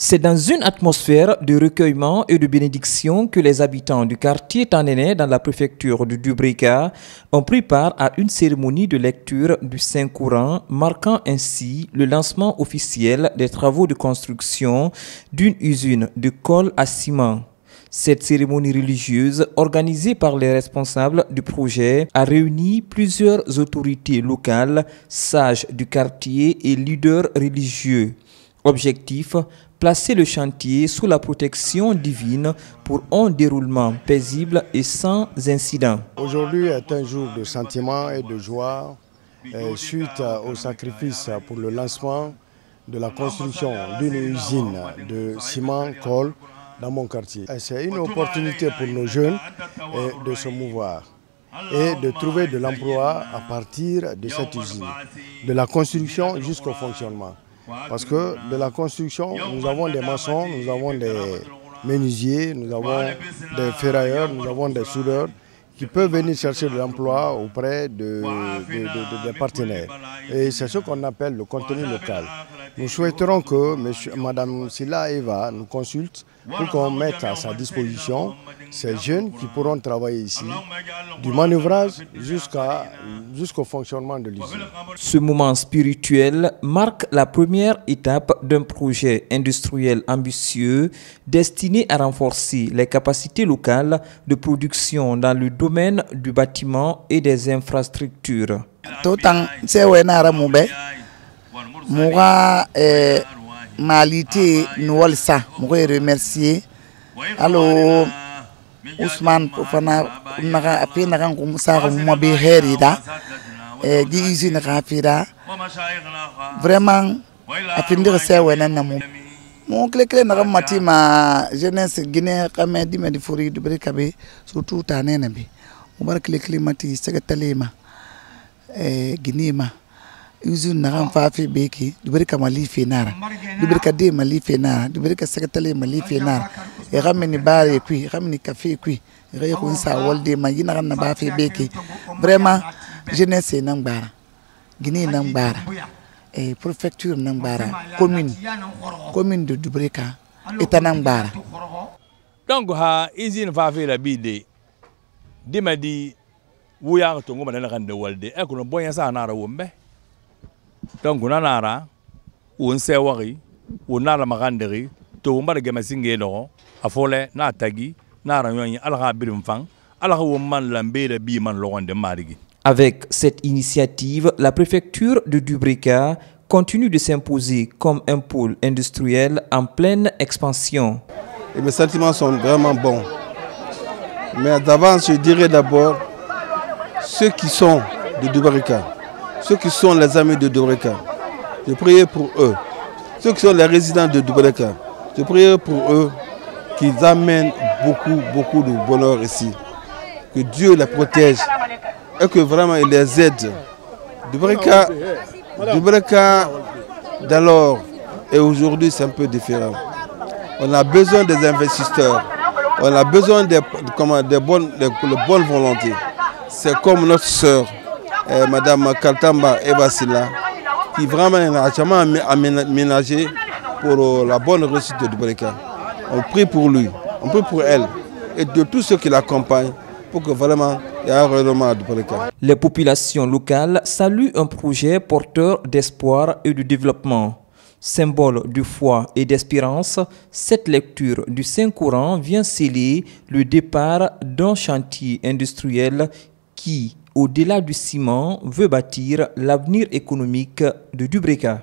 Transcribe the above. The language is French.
C'est dans une atmosphère de recueillement et de bénédiction que les habitants du quartier Tanene dans la préfecture de Dubrika ont pris part à une cérémonie de lecture du Saint-Courant, marquant ainsi le lancement officiel des travaux de construction d'une usine de colle à ciment. Cette cérémonie religieuse, organisée par les responsables du projet, a réuni plusieurs autorités locales, sages du quartier et leaders religieux. Objectif: placer le chantier sous la protection divine pour un déroulement paisible et sans incident. Aujourd'hui est un jour de sentiment et de joie suite au sacrifice pour le lancement de la construction d'une usine de ciment-colle dans mon quartier. C'est une opportunité pour nos jeunes de se mouvoir et de trouver de l'emploi à partir de cette usine, de la construction jusqu'au fonctionnement. Parce que de la construction, nous avons des maçons, nous avons des menuisiers, nous avons des ferrailleurs, nous avons des soudeurs qui peuvent venir chercher de l'emploi auprès des partenaires. Et c'est ce qu'on appelle le contenu local. Nous souhaiterons que Mme Silla Eva nous consulte pour qu'on mette à sa disposition ces jeunes qui pourront travailler ici, du manœuvrage jusqu'au fonctionnement de l'usine. Ce moment spirituel marque la première étape d'un projet industriel ambitieux destiné à renforcer les capacités locales de production dans le domaine du bâtiment et des infrastructures. Ousmane fana naga api naga ngumsa ngumma be herida di usine rapida vraiment apindir se wena namu mon clé naga mati ma jeunesse guinée kamé di me di furi du Dubrika be surtout Tanene be mo bar clé mati segatalema guinée ma usine naga fafi be ki Dubrika mali finara Dubrika de mali finara Dubrika segatalema mali finara et rameni bare kui rameni café kui rékon sa wolde ma yina na ba fe beki vraiment jeunesse nambara Guinée nambara et préfecture nambara commune de Dubrika état nambara. Donc ha usine va faire la bide dimadi wuya to ngoma na kande wolde e ko bonya sa na ra wombe donc na nara on se wari on na la maganderi to mbara gema singelo afole na tagi na ranyoni alga birimfang alga woman lambe bi man logonde marigi. Avec cette initiative, la préfecture de Dubrika continue de s'imposer comme un pôle industriel en pleine expansion. Et mes sentiments sont vraiment bons. Mais d'avance, je dirais d'abord ceux qui sont de Dubrika, ceux qui sont les amis de Dubrika, je prie pour eux. Ceux qui sont les résidents de Dubrika, je prie pour eux qu'ils amènent beaucoup de bonheur ici. Que Dieu les protège et que vraiment il les aide. Dubrika d'alors et aujourd'hui c'est un peu différent. On a besoin des investisseurs, on a besoin de bonne volonté. C'est comme notre sœur, Madame Kaltamba Eva Silla, qui vraiment a jamais aménagé pour la bonne réussite de Dubrika. On prie pour lui, on prie pour elle et de tous ceux qui l'accompagnent pour que vraiment il y ait un rayonnement de Dubrika. Les populations locales saluent un projet porteur d'espoir et de développement. Symbole de foi et d'espérance, cette lecture du Saint-Courant vient sceller le départ d'un chantier industriel qui, au-delà du ciment, veut bâtir l'avenir économique de Dubrika.